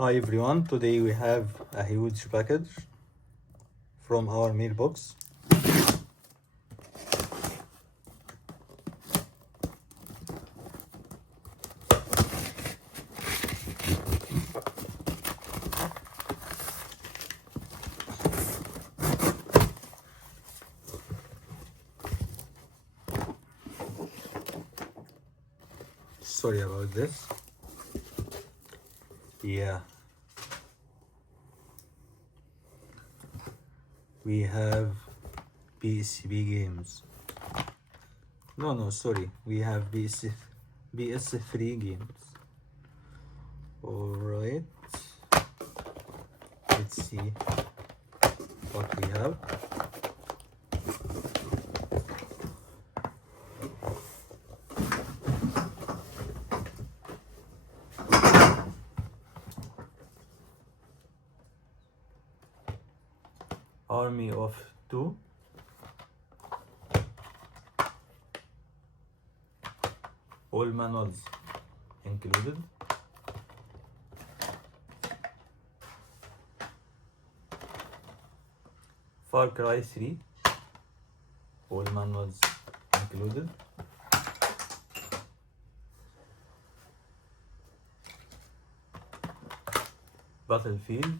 Hi everyone, today we have a huge package from our mailbox. Sorry about this. Yeah. We have PSP games. No, sorry. We have PS3 games. Alright. Let's see what we have. Army of Two. All manuals included. Far Cry 3. All manuals included. Battlefield.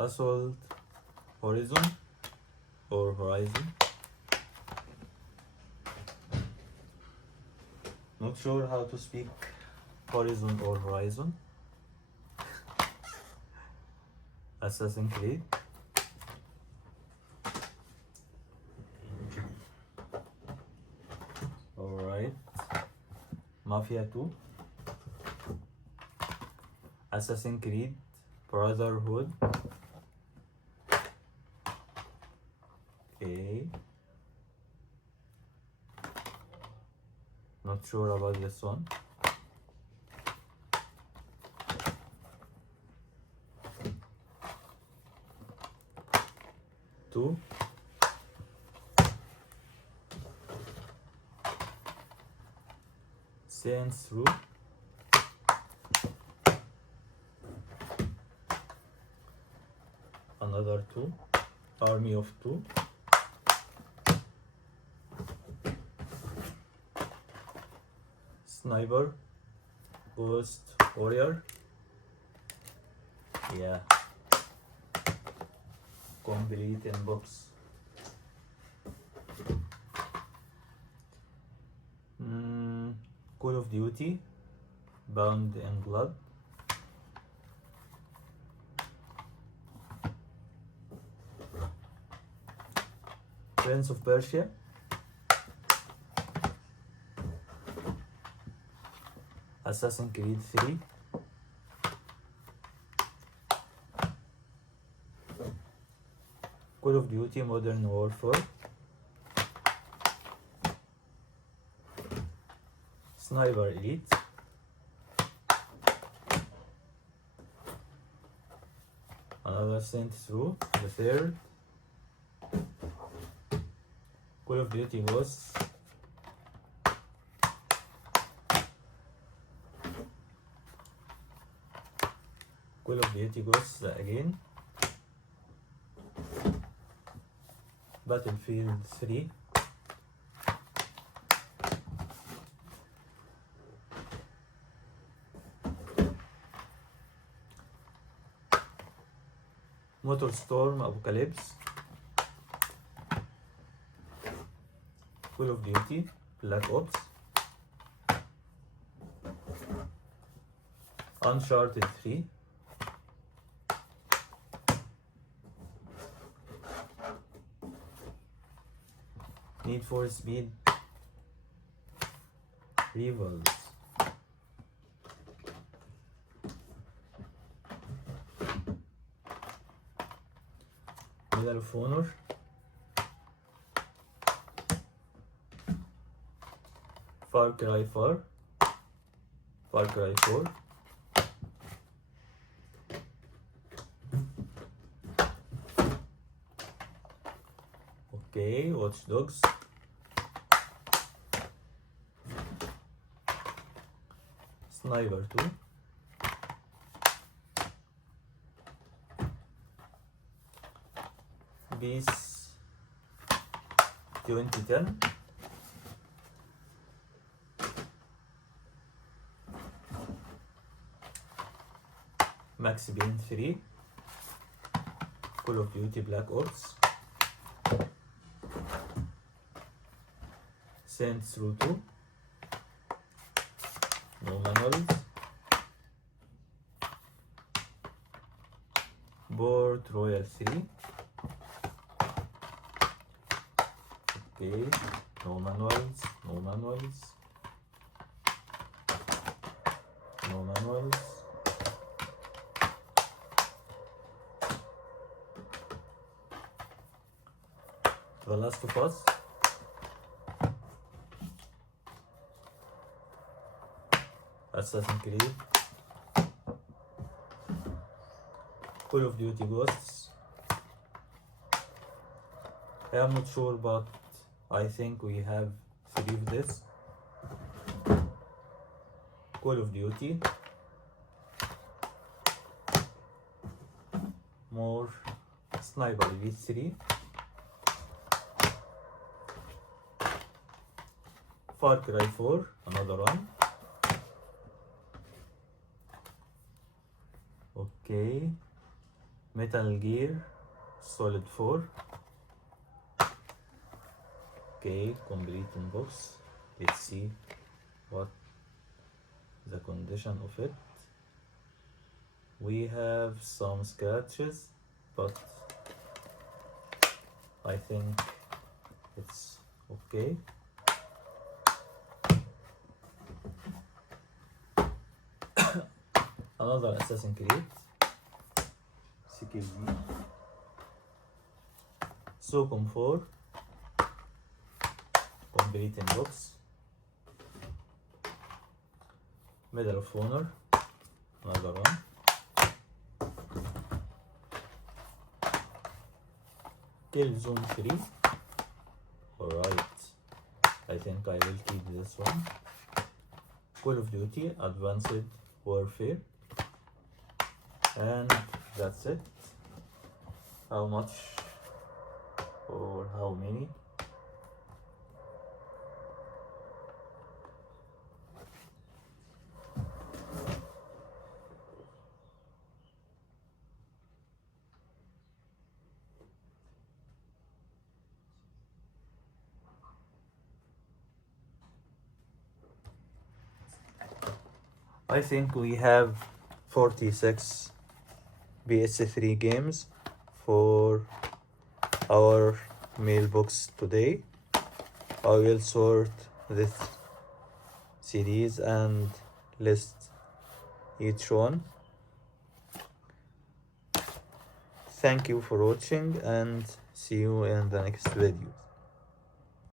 Assault Horizon or Horizon. Not sure how to speak Horizon or Horizon. Assassin's Creed. Alright. Mafia 2. Assassin's Creed Brotherhood. Okay. Not sure about this one. Two. Saints Row. Another two. Army of Two. Sniper. Ghost Warrior. Yeah. Complete in box. Call of Duty. Bound in Blood. Prince of Persia. Assassin's Creed 3. Call of Duty Modern Warfare. Sniper Elite. Another Saints Row, the third. Call of Duty Ghosts. Call of Duty Ghosts again. Battlefield 3. Motorstorm Apocalypse. Call of Duty Black Ops. Uncharted 3. Need for Speed Rivals. Medal of Honor. Far Cry 4. Far Cry 4. Okay, Watch Dogs. Sniper 2. Beast 2010. Max Payne 3. Call of Duty Black Ops. Saints Row 2. No manuals. Board Royal 3. Okay, no manuals, no manuals, no manuals. The Last of Us. Assassin's Creed. Call of Duty Ghosts. I am not sure, but I think we have 3 of this. Call of Duty. More Sniper Elite 3. Far Cry 4, another one. Okay. Metal Gear Solid 4. Okay, complete inbox. Let's see what the condition of it. We have some scratches, but I think it's okay. Another Assassin's Creed. CKZ. SOCOM 4. Complete inbox. Medal of Honor. Another one. Killzone 3. Alright. I think I will keep this one. Call of Duty Advanced Warfare. And that's it. How much or how many? I think we have 46 PS3 games for our mailbox today. I will sort this series and list each one. Thank you for watching and see you in the next video.